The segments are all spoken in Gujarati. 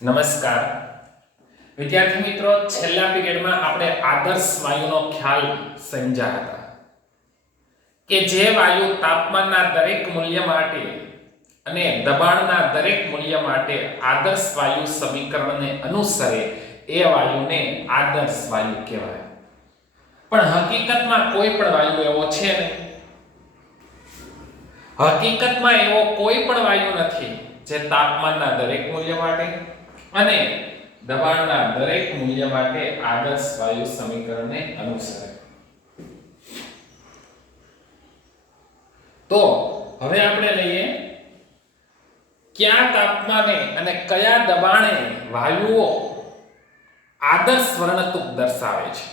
નમસ્કાર વિદ્યાર્થી મિત્રો, છેલ્લા પીરિયડમાં આપણે આદર્શ વાયુનો ખ્યાલ સમજ્યા હતા કે જે વાયુ તાપમાનના દરેક મૂલ્ય માટે અને દબાણના દરેક મૂલ્ય માટે આદર્શ વાયુ સમીકરણને અનુસરે એ વાયુને આદર્શ વાયુ કહેવાય. પણ હકીકતમાં કોઈ પણ વાયુ એવો છે નહીં. હકીકતમાં એવો કોઈ પણ વાયુ નથી જે તાપમાનના દરેક મૂલ્ય માટે અને દબાણના દરેક મૂલ્ય માટે આદર્શ વાયુ સમીકરણને અનુસરે. તો હવે આપણે લઈએ કયા તાપમાને અને કયા દબાણે વાયુઓ આદર્શ વર્ણતુક દર્શાવે છે.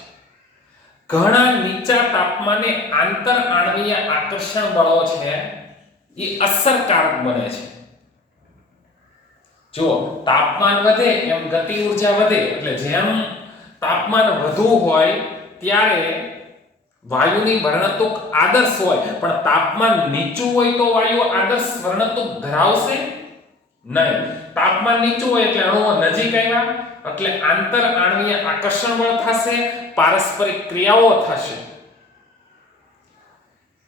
ઘણા નીચા તાપમાને આંતર આણ્વીય આકર્ષણ બળો છે એ અસરકારક બને છે. જો તાપમાન વધે એમ ગતિ ઊર્જા વધે, એટલે જેમ તાપમાન વધુ હોય ત્યારે વાયુની વર્ણતુક આદર્શ હોય, પણ તાપમાન નીચું હોય તો વાયુ આદર્શ વર્ણતુક ધરાવશે નહીં. તાપમાન નીચું હોય એટલે અણુઓ નજીક આવ્યા એટલે આંતર આણ્વીય આકર્ષણ બળ થશે, પારસ્પરિક ક્રિયાઓ થશે.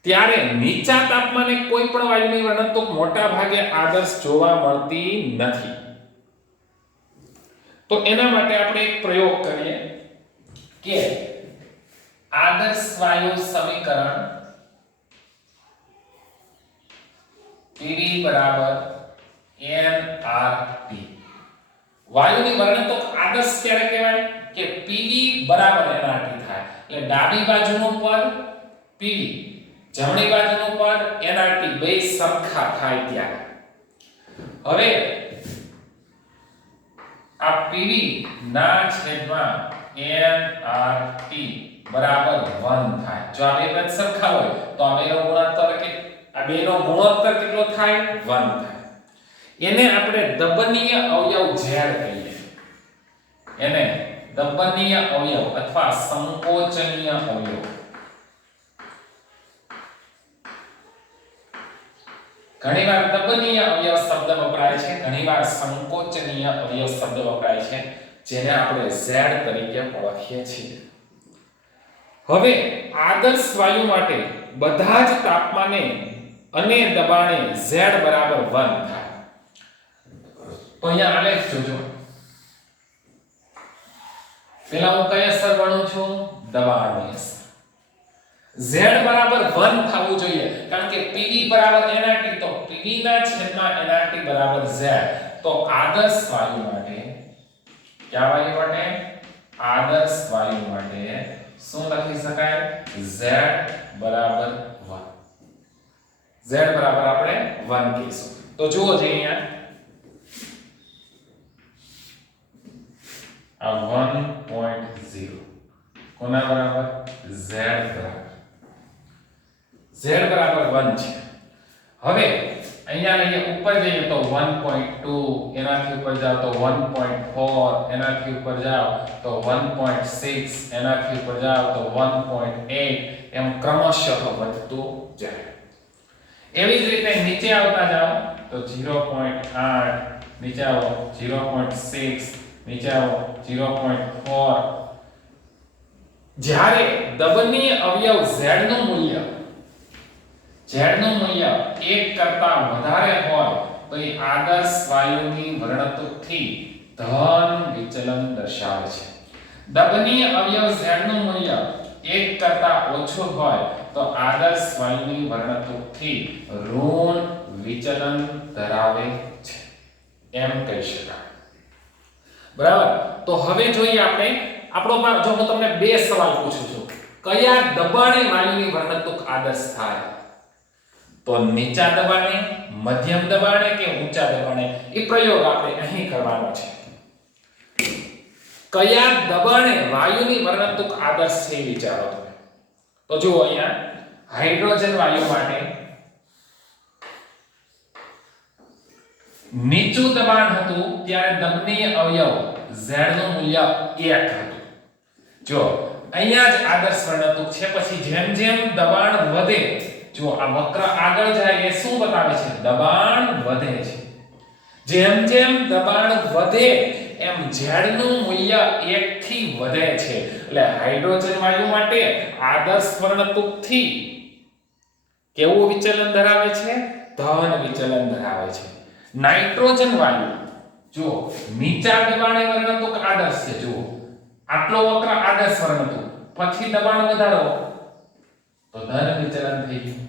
ત્યારે નીચા તાપમાને કોઈ પણ વાયુની વર્ણતુક મોટા ભાગે આદર્શ જોવા મળતી નથી. તો એના માટે આપણે એક પ્રયોગ કરીએ કે આદર્શ વાયુ સમીકરણ PV nRT. વાયુની વર્ણતુક આદર્શ ક્યારે કહેવાય કે PV nRT થાય. એટલે ડાબી બાજુનું પદ PV, જમણી બાજુનું પદ nRT બે સરખા થાય ત્યારે. હવે આ PV ના છેદમાં nRT બરાબર 1 થાય. જો આ બે પદ સરખા હોય તો આ બેનો ગુણોત્તર કેટલો થાય? 1 થાય. એને આપણે દબનીય અવયવ Z કહીએ. એને દબનીય અવયવ અથવા સંકોચનીય અવયવ. ઘણીવાર દબનીય અવયવ શબ્દ વપરાય છે, ઘણીવાર સંકોચનીય અવયવ શબ્દ વપરાય છે, જેને આપણે Z તરીકે ઓળખીએ છીએ. હવે આદર્શ વાયુ માટે બધા જ તાપમાને અને દબાણે Z બરાબર 1 થાય. તો અહીંયા આલેખ જોજો. પહેલા હું કઈ અસર ગણું છું? દબાણની અસર. Z બરાબર 1 થવું જોઈએ, કારણ કે PV બરાબર nRT, તો PV ના છેદમાં nRT બરાબર Z. તો આદર્શ વાયુ માટે, કયા વાયુ માટે? આદર્શ વાયુ માટે શું લખી શકાય? Z બરાબર 1. Z બરાબર આપણે 1 કહીશું. તો જુઓ જે અહીંયા આ 1.0 કોના બરાબર? Z બરાબર. Z બરાબર 1 છે. હવે અહીંયા લઈએ ઉપર જઈએ તો 1.2, એનાથી ઉપર જાવ તો 1.4, એનાથી ઉપર જાવ તો 1.6, એનાથી ઉપર જાવ તો 1.8, એમ ક્રમશઃ વધતું જાય. એવી જ રીતે નીચે આવતા જાવ તો 0.8, નીચે આવો 0.6, નીચે આવો 0.4. જ્યારે દબનીય અવયવ Z નું મૂલ્ય 1 કરતા વધારે હોય તો એ આદર્શ વાયુની વર્ણતુકથી ધન વિચલન દર્શાવે છે. દબનીય અવયવ Z નું મૂલ્ય 1 કરતા ઓછું હોય તો આદર્શ વાયુની વર્ણતુકથી ઋણ વિચલન ધરાવે છે, એમ કહી શકાય. બરાબર. તો હવે જોઈએ આપણે જો હું તમને બે સવાલ પૂછું છું, કયા દબાણે વાયુની વર્ણતુક આદર્શ થાય? તો નીચા દબાણે, મધ્યમ દબાણે કે ઊંચા દબાણે? એ પ્રયોગ આપણે અહીં કરવાનો છે. કયા દબાણે વાયુની વર્ણતુક આદર્શ છે વિચારો તમે. તો જુઓ અહીંયા હાઇડ્રોજન વાયુ માટે નીચું દબાણ હતું ત્યારે દબનીય અવયવ Z નું મૂલ્ય 1 હતું. જો અહીંયા જ આદર્શ વર્ણતુક છે. પછી જેમ જેમ દબાણ વધે, જો આ વક્ર આગળ જાય એ શું બતાવે છે? દબાણ વધે છે. જેમ જેમ દબાણ વધે એમ Z નું મૂલ્ય 1 થી વધે છે એટલે હાઇડ્રોજન વાયુ માટે આદર્શ વર્ણતુકથી કેવું વિચલન ધરાવે છે ધન વિચલન ધરાવે છે નાઇટ્રોજન વાયુ જો નીચા દબાણે વર્ણતુક આદર્શ છે જો આટલો વક્ર આદર્શ વર્ણતુક પછી દબાણ વધારો તો ધન વિચલન થઈ ગયું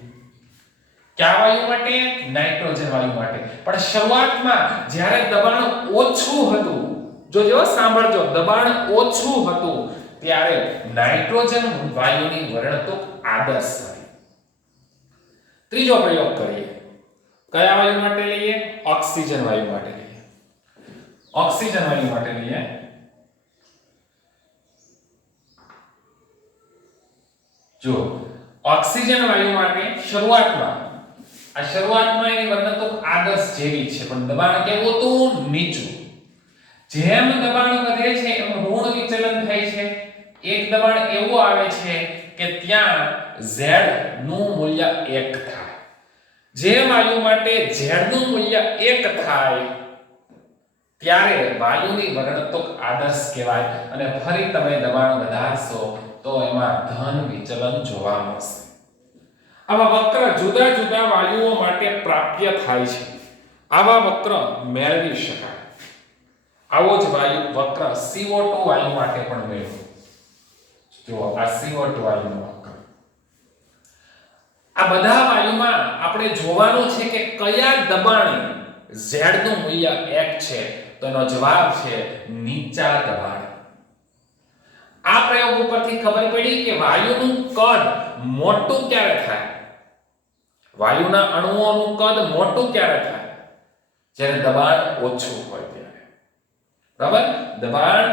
કયા વાયુ માટે નાઇટ્રોજન વાયુ માટે પણ શરૂઆતમાં જ્યારે દબાણ ઓછું હતું જો સાંભળજો દબાણ ઓછું હતું ત્યારે નાઇટ્રોજન વાયુની વર્ણતુક આદર્શ હતી ત્રીજો પ્રયોગ કરીએ કયા વાયુ માટે લઈએ ઓક્સિજન વાયુ માટે લઈએ ઓક્સિજન વાયુ માટે લઈએ જો ઓક્સિજન વાયુ માટે શરૂઆતમાં એની વર્ણતુક આદર્શ જેવી છે પણ દબાણ કેવું હતું નીચું જેમ દબાણ વધે છે એમ ઋણ વિચલન થાય છે એક દબાણ એવું આવે છે કે ત્યાં Z નું મૂલ્ય 1 થાય જે વાયુ માટે Z નું મૂલ્ય 1 થાય ત્યારે વાયુની વર્ણતુક આદર્શ કહેવાય અને ફરી તમે દબાણ વધારશો તો એમાં ધન વિચલન જોવા મળશે આવા વક્ર જુદા જુદા વાયુઓ માટે પ્રાપ્ય થાય છે આવા વક્ર મેળવી શકાય આવો જ વાયુ વક્ર CO2 વાયુ માટે પણ મેળવો જો આ CO2 વાયુનો વક્ર આ બધા વાયુમાં આપણે જોવાનું છે કે કયા દબાણે Z નું મૂલ્ય 1 છે તો એનો જવાબ છે નીચા દબાણે આ પ્રયોગ ઉપરથી ખબર પડી કે વાયુનું કદ મોટું ક્યારે થાય વાયુના અણુઓનું કદ મોટું ક્યારે થાય જ્યારે દબાણ ઓછું હોય ત્યારે બરાબર દબાણ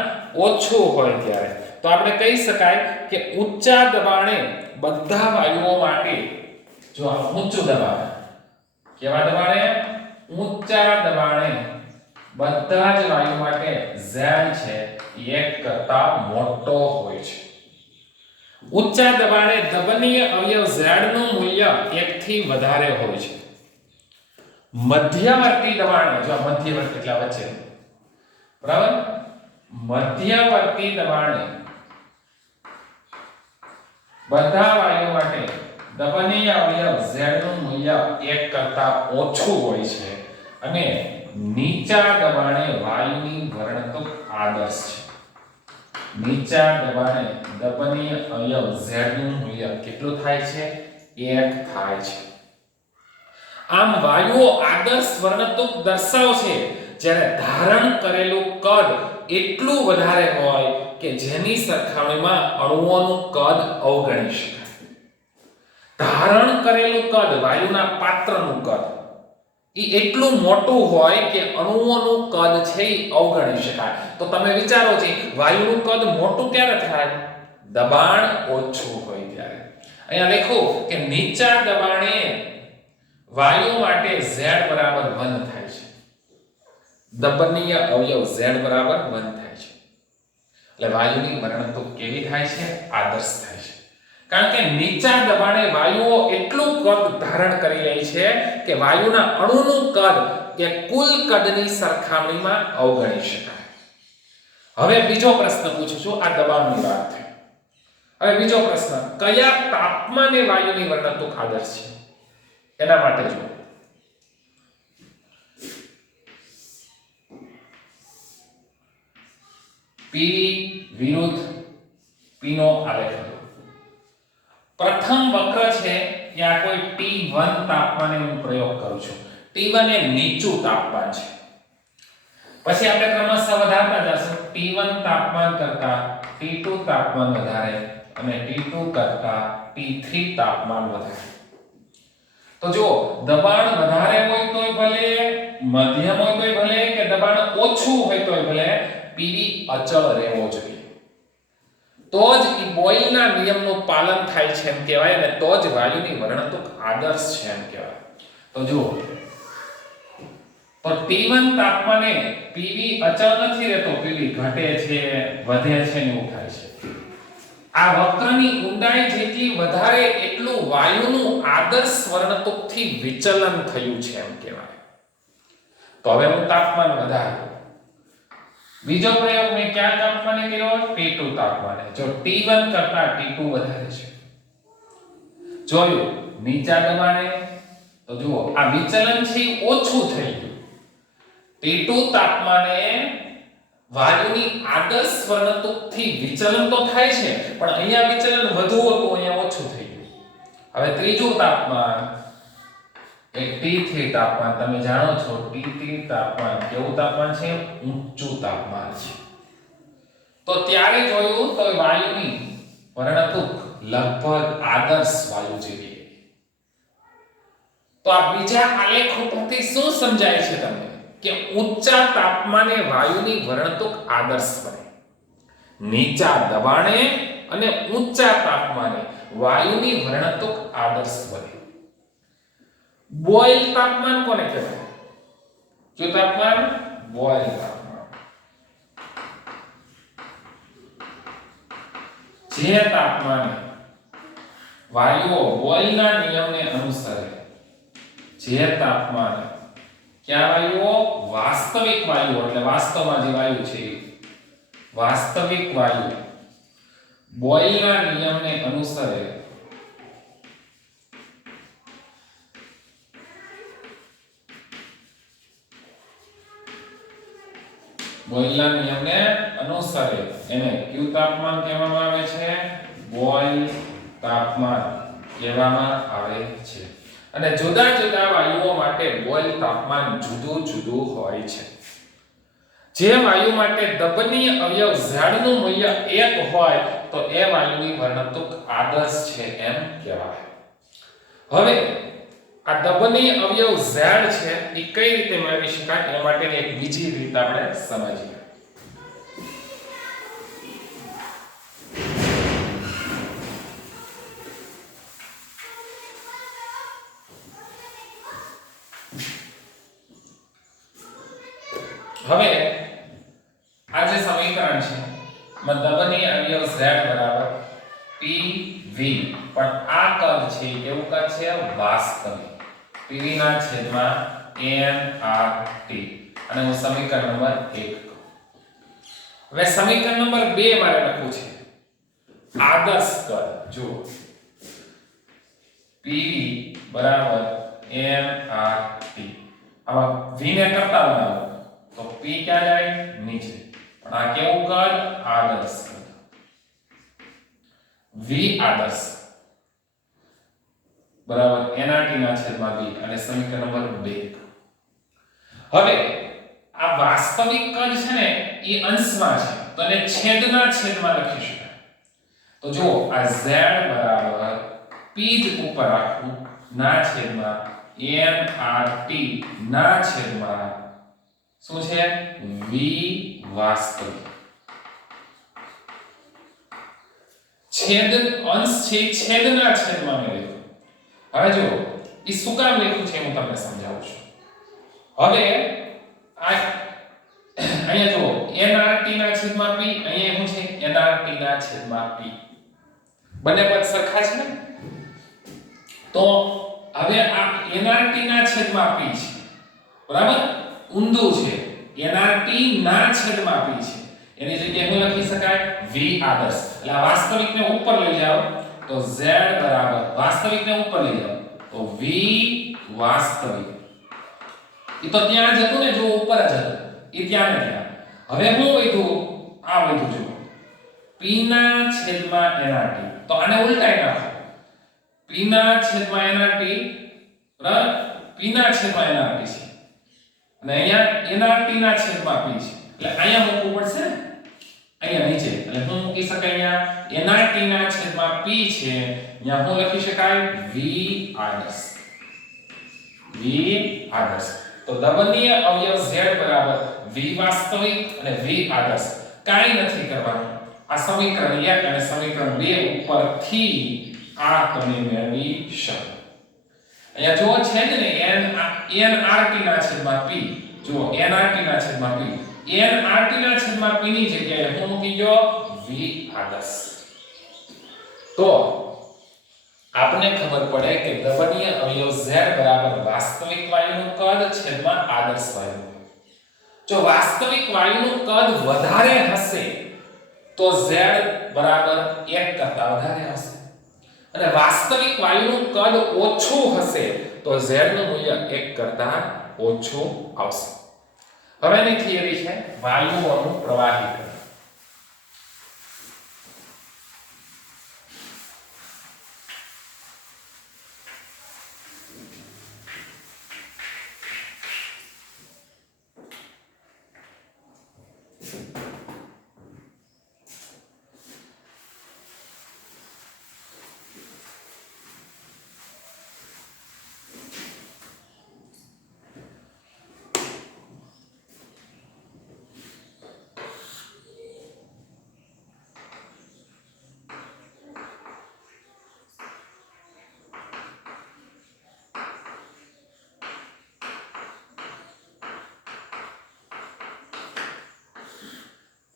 ઓછું હોય ત્યારે તો આપણે કહી શકાય કે ઊંચા દબાણે બધા વાયુઓ માટે જો આ ઊંચું દબાણ કેવા દબાણે ઊંચા દબાણે બધા જ વાયુ માટે Z છે 1 કરતા મોટો હોય છે ઊંચા દબાણે દબનીય અવયવ Z નું મૂલ્ય 1 થી વધારે હોય છે મધ્યવર્તી દબાણે જો મધ્યવર્તી એટલે વચ્ચે બરાબર મધ્યવર્તી દબાણે બધા વાયુ માટે દબનીય અવયવ Z નું મૂલ્ય 1 કરતા ઓછું હોય છે અને નીચા દબાણે વાયુની વર્ણતુક આદર્શ છે નીચા દબાણે દબનીય અવયવ Z નું મૂલ્ય કેટલું થાય છે 1 થાય છે આમ વાયુઓ આદર્શ વર્ણતુક દર્શાવશે જ્યારે ધારણ કરેલું કદ એટલું વધારે હોય કે જેની સરખામણીમાં અણુઓનું કદ અવગણી શકાય ધારણ કરેલું કદ વાયુના પાત્રનું કદ એટલું મોટું હોય કે અણુઓનું કદ છે એ અવગણી શકાય તો તમે વિચારો છે વાયુનું કદ મોટું ક્યારે થાય દબાણ ઓછું હોય ત્યારે અહીંયા લખો કે નીચા દબાણે વાયુ માટે Z બરાબર 1 થાય છે દબનીય અવયવ Z બરાબર 1 થાય છે એટલે વાયુની વર્ણતુક કેવી થાય છે આદર્શ થાય છે કારણ કે નીચા દબાણે વાયુઓ એટલું કદ ધારણ કરી લે છે કે વાયુના અણુનું કદ કે કુલ કદની સરખામણીમાં અવગણી શકાય હવે બીજો પ્રશ્ન પૂછું છું આ દબાણની વાત થઈ હવે બીજો પ્રશ્ન કયા તાપમાને વાયુની વર્ણતુક આદર્શ છે એના માટે જો PV વિરુદ્ધ P નો આલેખ પ્રથમ વક્ર છે ત્યાં કોઈ T1 તાપમાને હું પ્રયોગ કરું છું T1 એ નીચું તાપમાન છે પછી આપણે ક્રમશઃ વધારતા જશું T1 તાપમાન કરતા T2 તાપમાન વધારે અને T2 કરતા T3 તાપમાન વધારે તો જો દબાણ વધારે હોય તોય ભલે મધ્યમ હોય તોય ભલે કે દબાણ ઓછું હોય તોય ભલે PV અચળ રહેવો જોઈએ તો જ બોયલના નિયમનું પાલન થાય છે એમ કહેવાય અને તો જ વાયુની વર્ણતુક આદર્શ છે એમ કહેવાય તો જુઓ તો T1 તાપમાને PV અચળ નથી રહેતો PV ઘટે છે વધે છે ને એવું થાય છે આ વક્રની ઊંડાઈ જેટલી વધારે એટલું વાયુનું આદર્શ વર્ણતુકથી વિચલન થયું છે એમ કહેવાય તો હવે હું તાપમાન વધારું. બીજો પ્રયોગ મેં ક્યાં તાપમાને કર્યો? T2 તાપમાને. જો T1 કરતા T2 વધારે છે. જોયું નીચા દબાણે તો જુઓ આ વિચલન છે ઓછું થઈ ગયું. T2 તાપમાને વાયુની આદર્શ વર્ણતુકથી વિચલન તો થાય છે પણ અહીંયા વિચલન વધુ હતું, અહીંયા ઓછું થઈ ગયું. હવે ત્રીજું તાપમાન એક T3 તાપમાન. તમે જાણો છો T3 તાપમાન કેવું તાપમાન છે? ઊંચું તાપમાન છે. તો ત્યારે જોયું તો વાયુની વર્ણતુક લગભગ આદર્શ વાયુ જેવી. તો આ બીજા આલેખ ઉપરથી શું સમજાય છે તમને? કે ઊંચા તાપમાને વાયુની વર્ણતુક આદર્શ બને, નીચા દબાણે અને ઊંચા તાપમાને વાયુની વર્ણતુક આદર્શ બને. બોઇલ તાપમાન કોને કહેવાય? જો તાપમાન બોઇલ તાપમાન, જે તાપમાને વાયુઓ બોઇલના નિયમને અનુસરે, જે તાપમાને ક્યાં વાયુઓ? વાસ્તવિક વાયુઓ, એટલે વાસ્તવમાં જે વાયુ છે વાસ્તવિક વાયુ બોઇલના નિયમને અનુસરે, બોઇલના નિયમને અનુસરે એને કયું તાપમાન કહેવામાં આવે છે? બોઇલ તાપમાન કહેવામાં આવે છે. અને જુદા જુદા વાયુઓ માટે બોઇલ તાપમાન જુદું જુદું હોય છે. જે વાયુ માટે દબનીય અવયવ Z નું મૂલ્ય 1 હોય તો એ વાયુની વર્ણતુક આદર્શ છે એમ કહેવાય. હવે આ દબનીય અવયવ Z છે એ કઈ રીતે મેળવી શકાય એ માટેની એક બીજી રીત આપણે સમજીએ. હવે આ જે સમીકરણ છે દબનીય અવયવ Z બરાબર PV, પણ આ કદ છે કેવું કદ છે? વાસ્તવિક. PV ના છેદમાં nRT. અને હું સમીકરણ નંબર 1 કહું. હવે સમીકરણ નંબર 2 મારે લખવું છે આદર્શ કદ. જુઓ PV બરાબર nRT. આમાં V ને કરતા બનાવો તો P ક્યાં જાય? નીચે. પણ આ કેવું કદ? આદર્શ કદ. V આદર્શ બરાબર nRT ના છેદમાં V. અને સમીકરણ નંબર 2. હવે આ વાસ્તવિક કદ છે ને એ અંશમાં છે તો એને છેદના છેદમાં લખી શકાય. તો જો આ Z બરાબર P જ ઉપર રાખવું ના છેદમાં nRT ના છેદમાં શું છે? V વાસ્તવિક. છેદ અંશ છે છેદના છેદમાં મેં લખ્યું. હવે જો એ શું કામ લખ્યું છે હું તમને સમજાવું છું. હવે આ અહીંયા જો nRT ના છેદમાં P, અહીંયા શું છે? nRT ના છેદમાં P. બંને પદ સરખા છે ને? તો હવે આ nRT ના છેદમાં P છે બરાબર, ઊંધું છે. nRT ના છેદમાં P છે એની જગ્યાએ શું લખી શકાય? V આદર્શ. એટલે આ વાસ્તવિકને ઉપર લઈ જાઓ તો Z બરાબર વાસ્તવિકને ઉપર લઈ જાઓ તો V વાસ્તવિક. એ તો ત્યાં જ હતું ને, જો ઉપર જ હતું એ ત્યાં ને ત્યાં. હવે હું વધ્યું આ વધ્યું જો P ના છેદમાં nRT. તો આને ઉલટાઈ નાખો. P ના છેદમાં nRT બરાબર P ના છેદમાં nRT છે અને અહીંયા nRT ના છેદમાં P છે. એટલે અહીંયા મૂકવું પડશે ને, અહીંયા નીચે. એટલે હું મૂકી શકાય અહીંયા nRT ના છેદમાં P છે, અહીંયા હું લખી શકાય V આદર્શ. V આદર્શ. તો દબનીય અવયવ Z બરાબર V વાસ્તવિક અને V આદર્શ. કાઈ નથી કરવાનું. આ સમીકરણ 1 અને સમીકરણ 2 ઉપરથી આ તમે મેળવી શકો. અહીંયા જો છે ને nRT ના છેદમાં P. જુઓ nRT ના છેદમાં P. nRT ના છેદમાં P ની જગ્યાએ હું મૂકી ગયો V આદર્શ. તો आपने खबर પડે કે દ્રવણીય અવયવ z બરાબર વાસ્તવિક વાયુનું કદ છેદમાં આદર્શ વાયુ. જો વાસ્તવિક વાયુનું કદ વધારે હશે તો z બરાબર 1 કરતા વધારે હશે અને વાસ્તવિક વાયુનું કદ ઓછું હશે તો z નું મૂલ્ય 1 કરતા ઓછું આવશે. હવેની થિયરી છે વાયુઓનું પ્રવાહીકરણ.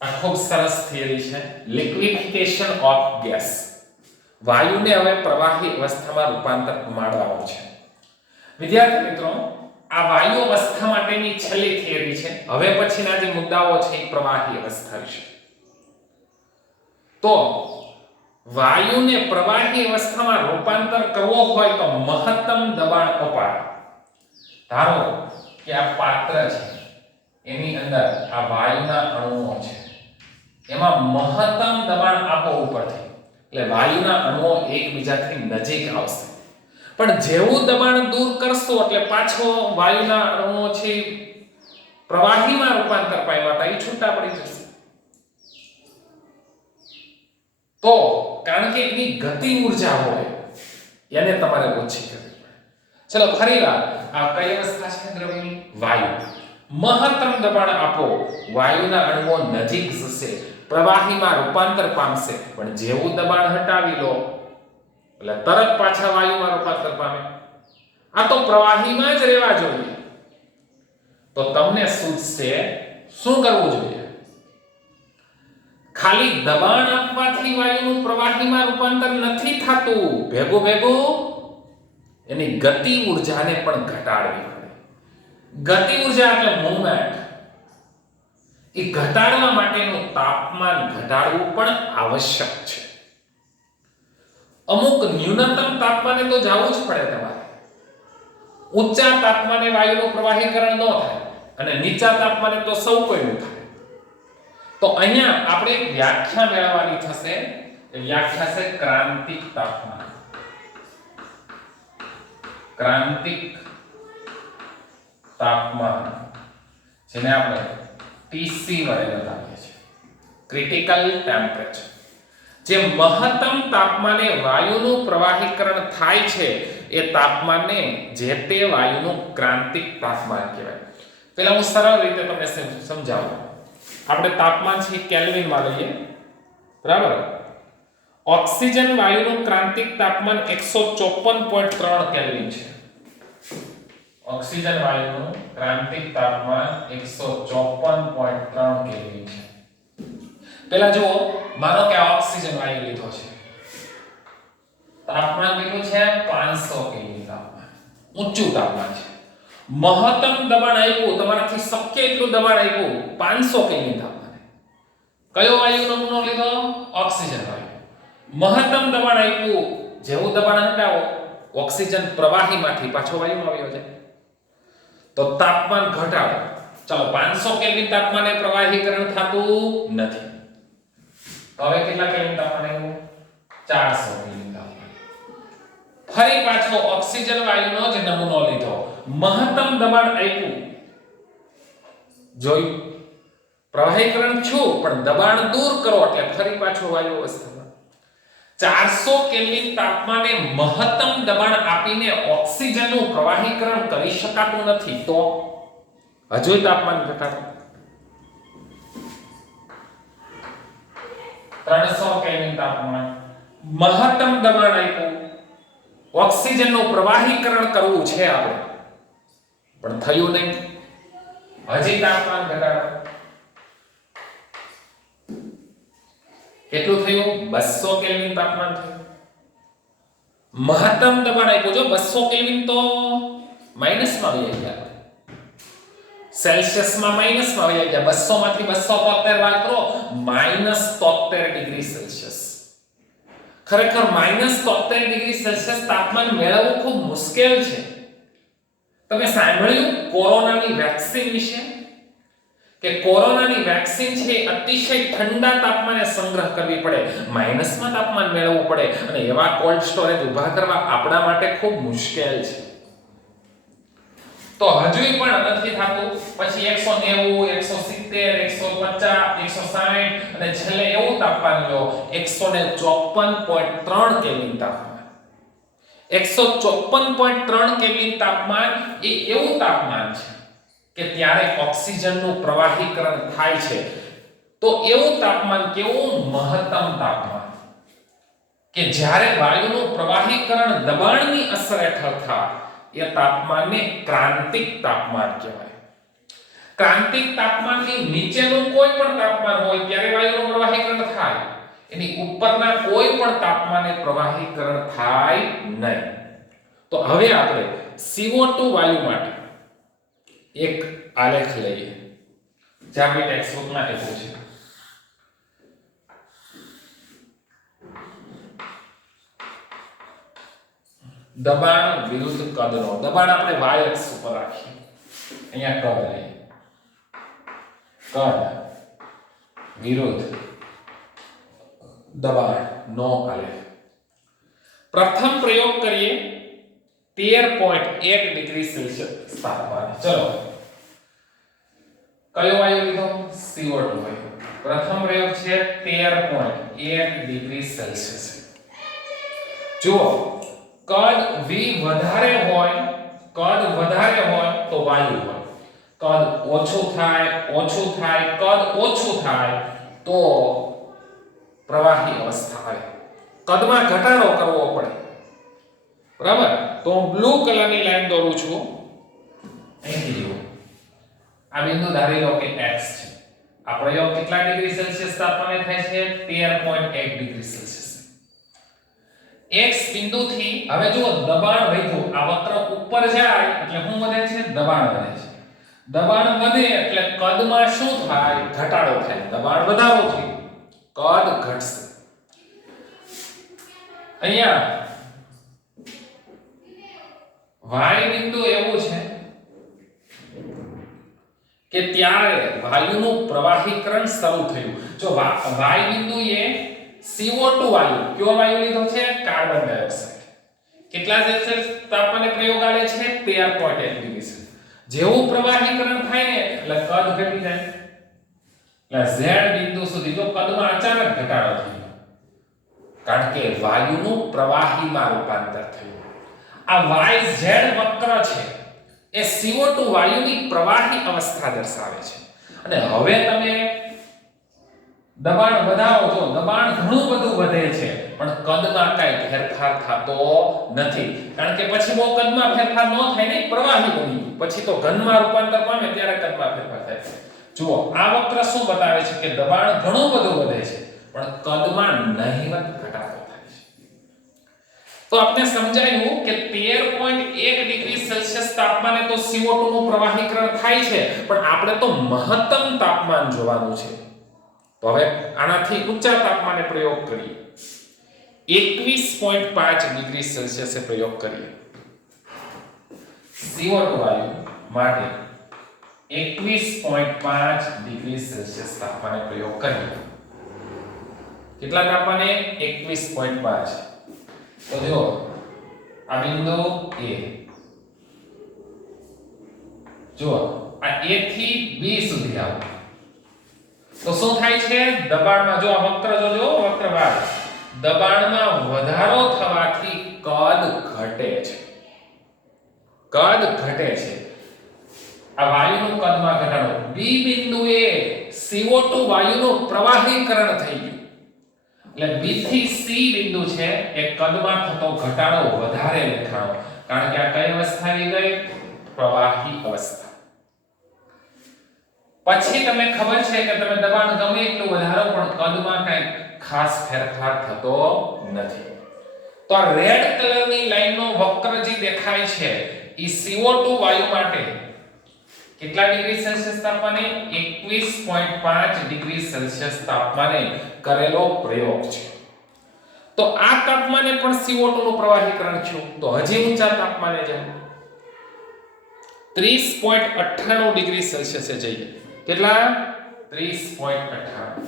આ ખૂબ સરસ થિયરી છે લિક્વિફિકેશન ઓફ ગેસ. વાયુને હવે પ્રવાહી અવસ્થામાં રૂપાંતર પામવાનું છે. વિદ્યાર્થી મિત્રો, આ વાયુ અવસ્થા માટેની છેલ્લી થિયરી છે. હવે પછીના જે મુદ્દાઓ છે એ પ્રવાહી અવસ્થા વિશે. તો વાયુને પ્રવાહી અવસ્થામાં રૂપાંતર કરવો હોય તો મહત્તમ દબાણ અપાય. ધારો કે આ પાત્ર છે, એની અંદર આ વાયુના અણુઓ છે, એમાં મહત્તમ દબાણ આપો ઉપરથી, એટલે વાયુના અણુઓ એકબીજાથી નજીક આવશે. પણ જેવું દબાણ દૂર કરશો એટલે પાછો વાયુના અણુઓ છે પ્રવાહીમાં રૂપાંતર પામ્યા હતા એ છૂટા પડી જશે. તો કારણ કે એની ગતિ ઊર્જા હોય એને તમારે ઓછી કરવી પડે. ચલો ફરીવાર આ કઈ અવસ્થા છે દ્રવ્યની? વાયુ. મહત્તમ દબાણ આપો, વાયુના અણુઓ નજીક જશે, પ્રવાહીમાં રૂપાંતર પામશે. પણ જેવું દબાણ હટાવી લો એટલે તરત પાછા વાયુમાં રૂપાંતર પામે. આ તો પ્રવાહીમાં જ રહેવા જોઈએ. તો તમને સૂચશે શું કરવું જોઈએ? ખાલી દબાણ આપવાથી વાયુનું પ્રવાહીમાં રૂપાંતર નથી થતું, ભેગું ભેગું એની ગતિ ઊર્જાને પણ ઘટાડવી પડે. ગતિ ઊર્જા એટલે મૂવમેન્ટ. એ ઘટાડવા માટેનું તાપમાન ઘટાડવું પણ આવશ્યક છે. અમુક ન્યૂનતમ તાપમાને તો જવું જ પડે તમારે. ઊંચા તાપમાને વાયુનું પ્રવાહીકરણ ન થાય અને નીચા તાપમાને તો સૌ કોઈનું થાય. તો અહીંયા આપણે એક વ્યાખ્યા મેળવવાની થશે. એ વ્યાખ્યા છે ક્રાંતિક તાપમાન. ક્રાંતિક તાપમાન જેને આપણે TC વડે બતાવીએ છીએ, ક્રિટિકલ ટેમ્પરેચર. જે મહત્તમ તાપમાને વાયુનું પ્રવાહીકરણ થાય છે એ તાપમાનને જે તે વાયુનું ક્રાંતિક તાપમાન કહેવાય. પહેલા હું સરળ રીતે તમને સમજાવું. આપણે તાપમાન છે કેલ્વિનમાં લઈએ, બરાબર? ઓક્સિજન વાયુનું ક્રાંતિક તાપમાન 154.3 કેલ્વિન છે. ઓક્સિજન વાયુનું ક્રાંતિક તાપમાન 154.3 કેલ્વિન છે. પહેલા જુઓ, માનો કે આ ઓક્સિજન વાયુ લીધો છે, તાપમાન કેટલું છે? 500 કેલ્વિન તાપમાન, ઊંચું તાપમાન છે. મહત્તમ દબાણ આપ્યું, તમારાથી શક્ય એટલું દબાણ આપ્યું 500 કેલ્વિન તાપમાને. કયો વાયુનો નમૂનો લીધો? ઓક્સિજન વાયુ. મહત્તમ દબાણ આપ્યું, જેવું દબાણ હટાવો ઓક્સિજન પ્રવાહીમાંથી પાછો વાયુમાં આવ્યો છે, તો તાપમાન ઘટાડો. ચાલો 500 કેલ્વિન તાપમાને પ્રવાહીકરણ થતું નથી. હવે કેટલા કેલ્વિન તાપમાન આવ્યું? 400 કેલ્વિન તાપમાન. ફરી પાછો ઓક્સિજન વાયુનો જ નમૂનો લીધો, મહત્તમ દબાણ આપ્યું, જોયું પ્રવાહીકરણ છું પણ દબાણ દૂર કરો એટલે ફરી પાછો વાયુ અવસ્થામાં. 400 કેલ્વિન તાપમાને મહત્તમ દબાણ આપીને ઓક્સિજનનું પ્રવાહીકરણ કરી શકાતું નથી, તો હજુ તાપમાન ઘટાડો. 300 કેલ્વિન તાપમાન, મહત્તમ દબાણ આપ્યું, ઓક્સિજનનું પ્રવાહીકરણ કરવું છે આપણે, પણ થયું નહીં, હજી તાપમાન ઘટાડો. કેટલું થયું? 200 કેલ્વિન તાપમાન થયું. મહત્તમ દબાણ આપ્યું જો 200 કેલ્વિન તો માઈનસમાં આવી ગયા, સેલ્સિયસમાં માઈનસમાં આવી ગયા, 200 માંથી 273 બાદ કરો -73 ડિગ્રી સેલ્સિયસ. ખરેખર -73 ડિગ્રી સેલ્સિયસ તાપમાન મેળવવું ખૂબ મુશ્કેલ છે. તમે સાંભળ્યું કોરોનાની વેક્સિન વિશે કે કોરોનાની વેક્સિન છે અતિશય ઠંડા તાપમાને સંગ્રહ કરવી પડે, માઈનસમાં તાપમાન મેળવવું પડે અને એવા કોલ્ડ સ્ટોરેજ ઊભા કરવા આપણા માટે ખૂબ મુશ્કેલ છે. તો હજુય પણ નથી થતું. પછી 190 170 150 160 અને છેલ્લે એવું તાપમાન લો 154.3 કેલ્વિન તાપમાન. 154.3 કેલ્વિન તાપમાન એ એવું તાપમાન છે કે ત્યારે ઓક્સિજનનું પ્રવાહીકરણ થાય છે. તો એવું તાપમાન કેવું મહત્તમ તાપમાન કે જ્યારે વાયુનું પ્રવાહીકરણ દબાણની અસર હેઠળ થાય એ તાપમાનને ક્રાંતિક તાપમાન કહેવાય. ક્રાંતિક તાપમાનની નીચેનું કોઈ પણ તાપમાન હોય ત્યારે વાયુનું પ્રવાહીકરણ થાય, એની ઉપરના કોઈ પણ તાપમાને પ્રવાહીકરણ થાય નહીં. તો હવે આપણે CO2 વાયુ માટે એક આલેખ લઈએ જે આપણી ટેક્સ્ટબુકમાં આપ્યું છે. દબાણ વિરુદ્ધ કદનો. દબાણ આપણે y અક્ષ ઉપર રાખીએ, અહીંયા કદ લઈએ, કદ વિરુદ્ધ દબાણ નો આલેખ. પ્રથમ પ્રયોગ કરીએ 13.1 ડિગ્રી સેલ્સિયસ તાપમાને. ચલો કયો વાયુ લીધો? CO2 વાયુ. પ્રથમ પ્રયોગ છે 13.1 ડિગ્રી સેલ્સિયસ. જુઓ કદ v વધારે હોય તો વાયુ હોય, કદ ઓછું થાય કદ ઓછું થાય તો પ્રવાહી અવસ્થા આવે, કદમાં ઘટાડો કરવો પડે. બરાબર? તો હું બ્લુ કલરની લાઈન દોરું છું, અહીંથી જુઓ આ બિંદુ ધારી લો કે x છે. આ પ્રયોગ કેટલા ડિગ્રી સેલ્સિયસ તાપમાને થાય છે? 13.1 ડિગ્રી સેલ્સિયસ. x બિંદુથી હવે જો દબાણ વધ્યું, આ વક્ર ઉપર જાય એટલે શું વધે છે? દબાણ વધે છે. દબાણ વધે એટલે કદમાં શું થાય? ઘટાડો થાય. દબાણ વધારો થયું, કદ ઘટશે. અહીંયા y બિંદુ એવું છે કે ત્યારે વાયુનું પ્રવાહીકરણ શરૂ થયું. જો y બિંદુ એ CO2 વાયુ, કયો વાયુ લીધો છે? Carbon dioxide. કેટલા સેલ્સિયસ તાપમાને પ્રયોગ આલે છે? 13.1 ડિગ્રી સેલ્સિયસ. જેવું પ્રવાહીકરણ થાય ને એટલે કદ ઘટી જાય. એટલે z બિંદુ સુધી જો કદમાં અચાનક ઘટાડો થયો, કારણ કે વાયુનું પ્રવાહીમાં રૂપાંતર થયું. આ YZ વક્ર છે એ CO2 વાયુની પ્રવાહી અવસ્થા દર્શાવે છે. અને હવે તમે દબાણ વધારો છો, દબાણ ઘણું બધું વધે છે પણ કદમાં કાંઈ ફેરફાર થતો નથી, કારણ કે પછી બહુ કદમાં ફેરફાર ન થાય ને, પ્રવાહી બની ગયું. પછી તો ઘનમાં રૂપાંતર પામે ત્યારે કદમાં ફેરફાર થાય. જુઓ આ વક્ર શું બતાવે છે કે દબાણ ઘણું બધું વધે છે પણ કદમાં નહિવત ઘટાડો થાય છે. તો આપણે સમજાયું કે 13.1 ડિગ્રી સેલ્સિયસ તાપમાને તો CO2 નું પ્રવાહીકરણ થાય છે, પણ આપણે તો મહત્તમ તાપમાન જોવાનું છે. તો હવે આનાથી ઊંચા તાપમાને પ્રયોગ કરીએ. 21.5 ડિગ્રી સેલ્સિયસે પ્રયોગ કરીએ. CO2 વાયુ માટે 21.5 ડિગ્રી સેલ્સિયસ તાપમાને પ્રયોગ કરીએ. કેટલા તાપમાને? 21.5. તો જો આ બિંદુ A, જો આ A થી B સુધી આવો તો શું થાય છે? દબાણમાં જો આ વક્ર જોજો, વક્ર બાર દબાણમાં વધારો થવાથી કદ ઘટે છે. કદ ઘટે છે. આ વાયુનું કદમાં ઘટાડો. B બિંદુએ CO2 વાયુનું પ્રવાહીકરણ થઈ ગયું એટલે B થી C બિંદુ છે એ કદમાં થતો ઘટાડો વધારે દેખાણો, કારણ કે આ કઈ અવસ્થા આવી ગઈ? પ્રવાહી અવસ્થા. પછી તમને ખબર છે કે તમે દબાણ ગમે એટલું વધારો પણ કદમાં કઈ ખાસ ફેરફાર થતો નથી. તો આ રેડ કલરની લાઈનનો વક્ર જે દેખાય છે એ CO2 વાયુ માટે કેટલા ડિગ્રી સેલ્સિયસ તાપમાને 21.5 ડિગ્રી સેલ્સિયસ તાપમાને કરેલો પ્રયોગ છે. તો આ તાપમાને પણ CO2 નું પ્રવાહીકરણ થયું તો હજી ઊંચા તાપમાને જાય 30.98 ડિગ્રી સેલ્સિયસે જઈએ. કેટલા? 30.98.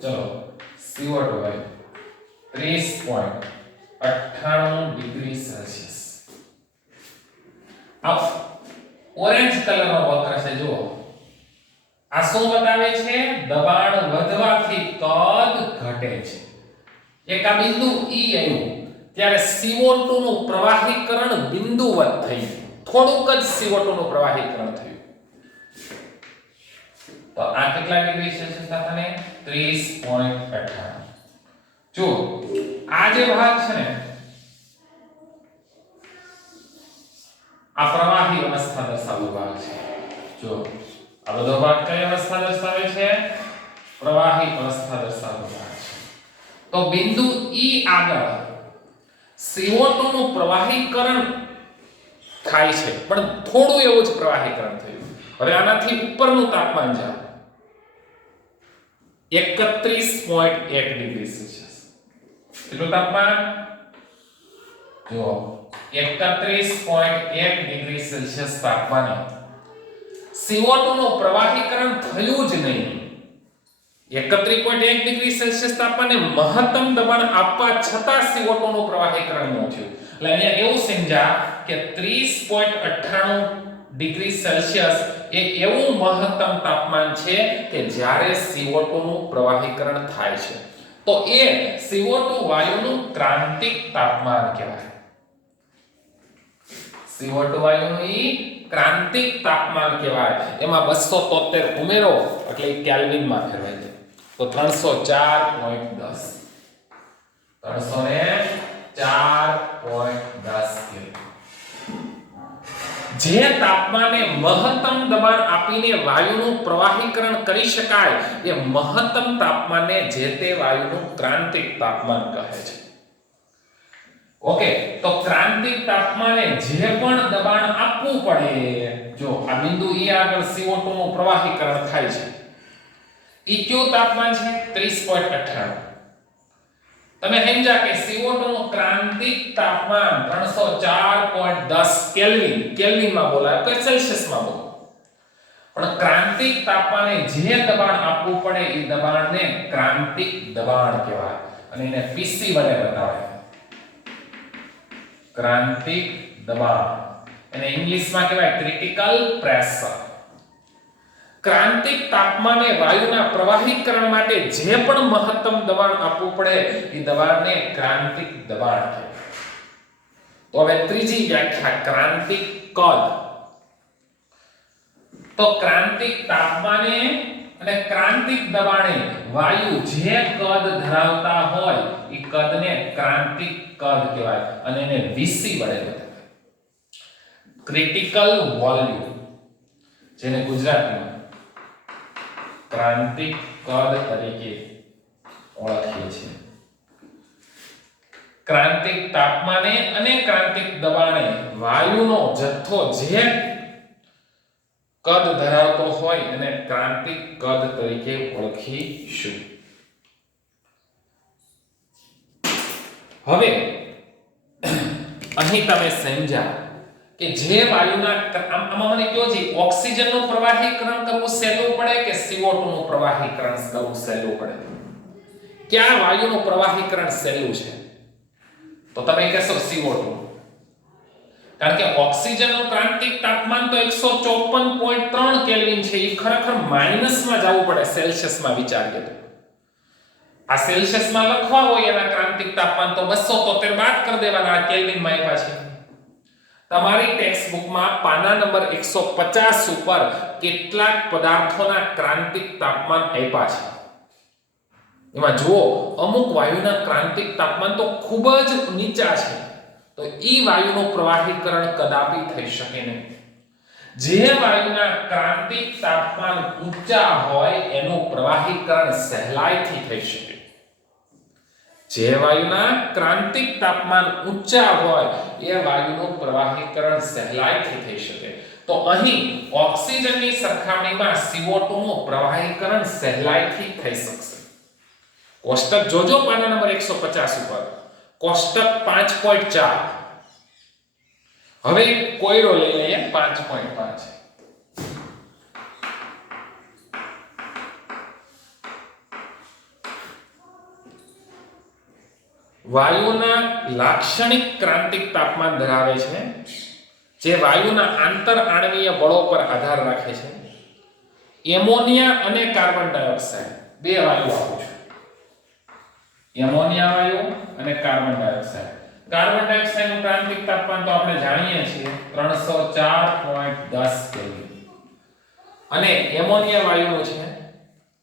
ચલો CO2 વાયુ 30.98 ડિગ્રી સેલ્સિયસ. આ ઓરેન્જ કલરનો વક્ર છે જુઓ. આ શું બતાવે છે? દબાણ વધવાથી કદ ઘટે છે. એક આ બિંદુ E આવ્યું ત્યારે CO2 નું પ્રવાહીકરણ બિંદુવત થયું. થોડુંક જ CO2 નું પ્રવાહીકરણ થયું. તો આ કેટલા ડિગ્રી સેલ્સિયસ તાપમાને? 30.98. જો આ જે ભાગ છે ને આ પ્રવાહી અવસ્થા દર્શાવતો ભાગ છે. જો આ બધો ભાગ કઈ અવસ્થા દર્શાવે છે? પ્રવાહી અવસ્થા દર્શાવતો ભાગ છે. તો બિંદુ E આગળ CO2 નું પ્રવાહીકરણ થાય છે પણ થોડું એવું જ પ્રવાહીકરણ થયું. હવે આનાથી ઉપરનું તાપમાન જાઓ 31.1 ડિગ્રી સેલ્સિયસ. કેટલું તાપમાન? જો 31.1 ડિગ્રી સેલ્સિયસ તાપમાને CO2 નું પ્રવાહીકરણ થયું જ નહીં. 31.1 ડિગ્રી સેલ્સિયસ તાપમાને મહત્તમ દબાણ આપવા છતાં CO2 નું પ્રવાહીકરણ ન થયું. એટલે અહીંયા એવું સમજ્યા કે 30.98 ડિગ્રી સેલ્સિયસ એ એવું મહત્તમ તાપમાન છે કે જ્યારે CO2 નું પ્રવાહીકરણ થાય છે. તો એ CO2 વાયુનું ક્રાંતિક તાપમાન કહેવાય. CO2 વાયુનું ક્રાંતિક તાપમાન કહેવાય. એમાં 273 ઉમેરો એટલે કેલ્વિન માં ફેરવાઈ જાય. તો 304.10 304.10 જે તાપમાને મહત્તમ દબાણ આપીને વાયુનું પ્રવાહીકરણ કરી શકાય એ મહત્તમ તાપમાને જે તે વાયુનું ક્રાંતિક તાપમાન કહે છે. ઓકે, તો ક્રાંતિક તાપમાને જે પણ દબાણ આપવું પડે, જો આ બિંદુ E આગળ CO2 નું પ્રવાહીકરણ થાય છે. ઈ કયું તાપમાન છે? 30.98. તમે સમજ્યા કે CO2 નું ક્રાંતિક તાપમાન 304.10 કેલ્વિન, કેલ્વિનમાં બોલાય કે સેલ્સિયસમાં બોલો. પણ ક્રાંતિક તાપમાને જે દબાણ આપવું પડે એ દબાણને ક્રાંતિક દબાણ કહેવાય અને એને PC વડે બતાવાય. ક્રાંતિક દબાણ એને ઇંગ્લિશમાં કહેવાય ક્રિટિકલ પ્રેશર. ક્રાંતિક તાપમાને વાયુના પ્રવાહીકરણ માટે જે પણ મહત્તમ દબાણ આપવું પડે એ દબાણને ક્રાંતિક દબાણ કહેવાય. તો હવે ત્રીજી વ્યાખ્યા ક્રાંતિક કદ. તો ક્રાંતિક તાપમાને અને ક્રાંતિક દબાણે વાયુ જે કદ ધરાવતા હોય એ કદને ક્રાંતિક કદ કહેવાય અને એને VC વડે બતાવાય. ક્રિટિકલ વોલ્યુમ, જેને ગુજરાતીમાં ક્રાંતિક કદ તરીકે ઓળખીએ છીએ. ક્રાંતિક તાપમાને અને ક્રાંતિક દબાણે વાયુનો જથ્થો જે કદ ધરાવતો હોય એને ક્રાંતિક કદ તરીકે ઓળખીશું. હવે અહીં તમે સમજ્યા કે જે વાયુના આમાં મને કયો છે ઓક્સિજનનું પ્રવાહીકરણ કરવું સહેલું પડે કે CO2 નું પ્રવાહીકરણ કરવું સહેલું પડે? ક્યાં વાયુનું પ્રવાહીકરણ સહેલું છે? તો તમે કહેશો CO2. કારણ કે ઓક્સિજનનું ક્રાંતિક તાપમાન તો 154.3 કેલ્વિન છે. એ ખરેખર માઈનસમાં જવું પડે સેલ્સિયસમાં વિચારીએ તો. આ સેલ્સિયસમાં લખવા હોય એના ક્રાંતિક તાપમાન તો 273 બાદ કરી દેવાના કેલ્વિનમાં આપ્યા છે. તમારી ટેક્સ્ટ બુકમાં પાના નંબર 150 ઉપર કેટલાક પદાર્થોના ક્રાંતિક તાપમાન આપ્યા છે. એમાં જુઓ અમુક વાયુના ક્રાંતિક તાપમાન તો ખૂબ જ નીચા છે. તો ઈ વાયુનું પ્રવાહીકરણ કદાપી થઈ શકે નહીં. જે વાયુના ક્રાંતિક તાપમાન ઊંચા હોય એનું પ્રવાહીકરણ સહેલાઈથી થઈ શકે. જે વાયુના ક્રાંતિક તાપમાન ઊંચા હોય એ વાયુનું પ્રવાહીકરણ સહેલાઈથી થઈ શકે. તો અહીં ઓક્સિજનની સરખામણીમાં CO2 નું પ્રવાહીકરણ સહેલાઈથી થઈ શકશે. કોષ્ટક જોજો પાના નંબર 150 ઉપર, કોષ્ટક 5.4. હવે કોયડો લઈ લઈએ 5.5. વાયુના લાક્ષણિક ક્રાંતિક તાપમાન ધરાવે છે, જે વાયુના આંતર આણ્વીય બળો પર આધાર રાખે છે. એમોનિયા અને કાર્બન ડાયોક્સાઇડ બે વાયુ આપું છું. એમોનિયા વાયુ અને કાર્બન ડાયોક્સાઇડ. કાર્બન ડાયોક્સાઇડ નું ક્રાંતિક તાપમાન તો આપણે જાણીએ છીએ 304.10 કેલ્વિન અને એમોનિયા વાયુનું છે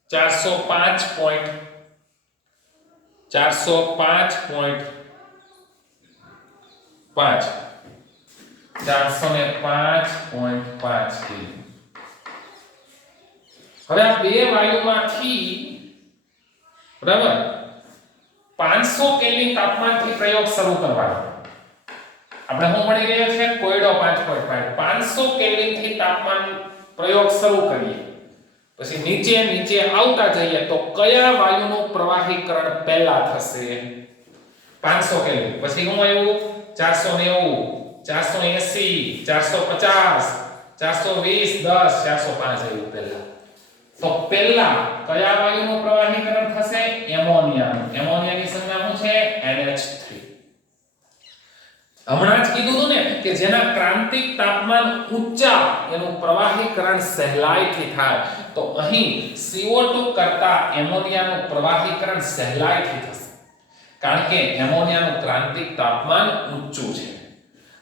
405.5 કેલ્વિન. હવે આ બે વાયુમાંથી બરાબર 500 કેલ્વિન તાપમાનથી પ્રયોગ શરૂ કરવાનો. આપણે શું મળી રહ્યો છે? કોયડો 5.5. 500 કેલ્વિન થી તાપમાન પ્રયોગ શરૂ કરીએ, પછી નીચે આવતા જઈએ તો કયા વાયુનું પ્રવાહીકરણ પહેલા થશે? 500 કેલ્વિન. પછી શું આવ્યું? 490, 480, 450, 420, 10, 405 આવ્યું પહેલા. તો પહેલા કયા વાયુનું પ્રવાહીકરણ થશે? એમોનિયાનું. એમોનિયાની સંજ્ઞા શું છે? NH3. હમણાં જ કીધું હતું ને કે જેના ક્રાંતિક તાપમાન ઊંચા એનું પ્રવાહીકરણ સહેલાઈથી થાય. તો અહીં CO2 કરતા એમોનિયાનું પ્રવાહીકરણ સહેલાઈથી થશે, કારણ કે એમોનિયાનું ક્રાંતિક તાપમાન ઊંચું છે.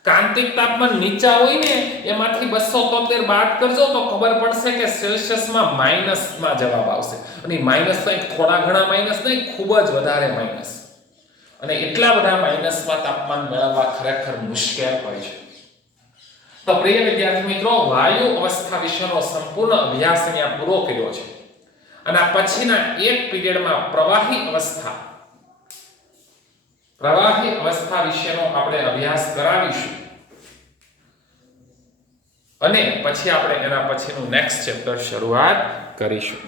ક્રાંતિક તાપમાન નીચા હોય ને એમાંથી 273 બાદ કરજો તો ખબર પડશે કે સેલ્સિયસમાં માઈનસમાં જવાબ આવશે. અને માઈનસ કંઈક થોડા ઘણા માઈનસ નહીં, ખૂબ જ વધારે માઈનસ. અને એટલા બધા માઈનસમાં તાપમાન મેળવવા ખરેખર મુશ્કેલ હોય છે. તો પ્રિય વિદ્યાર્થી મિત્રો, વાયુ અવસ્થા વિશેનો સંપૂર્ણ અભ્યાસ અહીંયા પૂરો કર્યો છે. અને આ પછીના એક પીરિયડમાં પ્રવાહી અવસ્થા વિશેનો આપણે અભ્યાસ કરાવીશું. અને પછી આપણે એના પછીનું નેક્સ્ટ ચેપ્ટર શરૂઆત કરીશું.